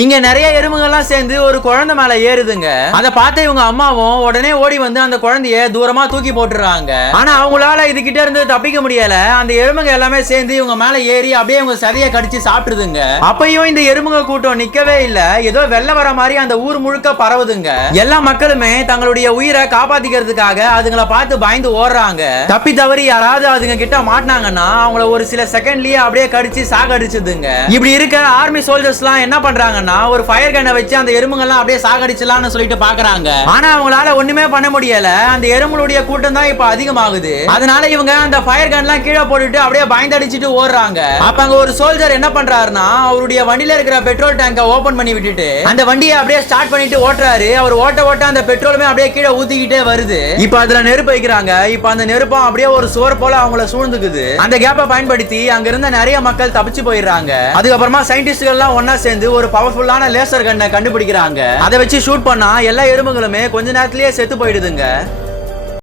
இங்க நிறைய எறும்புகள்லாம் சேர்ந்து ஒரு குழந்தை மேல ஏறுதுங்க. அதை பார்த்து இவங்க அம்மாவும் உடனே ஓடி வந்து அந்த குழந்தைய தூரமா தூக்கி போட்டுறாங்க. ஆனா அவங்களால இது கிட்ட இருந்து தப்பிக்க முடியல. அந்த எறும்புங்க எல்லாமே சேர்ந்து இவங்க மேல ஏறி அப்படியே இவங்க சதையை கடிச்சு சாப்பிடுதுங்க. அப்பயும் இந்த எறும்புங்க கூட்டம் நிக்கவே இல்ல. ஏதோ வெள்ள வர மாதிரி அந்த ஊர் முழுக்க பரவுதுங்க. எல்லா மக்களுமே தங்களுடைய உயிரை காப்பாத்திக்கிறதுக்காக அதுங்களை பார்த்து பயந்து ஓடுறாங்க. தப்பி தவறி யாராவது அதுங்க கிட்ட மாட்டினாங்கன்னா அவங்கள ஒரு சில செகண்ட்லயே அப்படியே கடிச்சு சாகடிச்சுதுங்க. இப்படி இருக்க ஆர்மி சோல்ஜர்ஸ் எல்லாம் என்ன பண்றாங்கன்னா ஒரு ஃபயர் கன்னை வச்சு அந்த எறும்புங்க எல்லாம் அப்படியே சாகடிச்சலாம்னு சொல்லிட்டு பாக்குறாங்க. ஆனா அவங்களால ஒண்ணுமே பண்ண முடியல. அந்த எறும்புடைய கூட்டம் தான் இப்ப அதிகமாகுது. அதனால இவங்க அந்த ஃபயர் கன் எல்லாம் கீழே போட்டுட்டு அப்படியே பயந்தடிச்சிட்டு ஓடுறாங்க. அப்ப அங்க ஒரு சோல்ஜர் என்ன பண்றாருன்னா அவருடைய வண்டியில இருக்கிற பெட்ரோல் டேங்கை ஓபன் பண்ணி விட்டுட்டு அந்த வண்டியை அப்படியே ஸ்டார்ட் பண்ணிட்டு ஓட்டுறாரு. அவர் ஓட்ட ஓட்ட அந்த பெட்ரோலுமே அப்படியே கீழே ஊத்திக்கிட்டே வருது. இப்ப அதுல நெருப்பு வைக்கிறாங்க. இப்ப அந்த நெருப்பம் அப்படியே ஒரு சுவர் போல அவங்கள சூழ்ந்துக்குது. அந்த கேப்பை பயன்படுத்தி அங்க இருந்த நிறைய மக்கள் தப்பிச்சு போயிடுறாங்க. அதுக்கப்புறமா சயின்டிஸ்ட்கள் எல்லாம் ஒன்னா சேர்ந்து ஒரு பவர்ஃபுல்லான லேசர் கன்னை கண்டுபிடிக்கிறாங்க. அதை வச்சு ஷூட் பண்ணா எல்லா எறும்புகளுமே கொஞ்ச நேரத்திலேயே செத்து போயிடுதுங்க.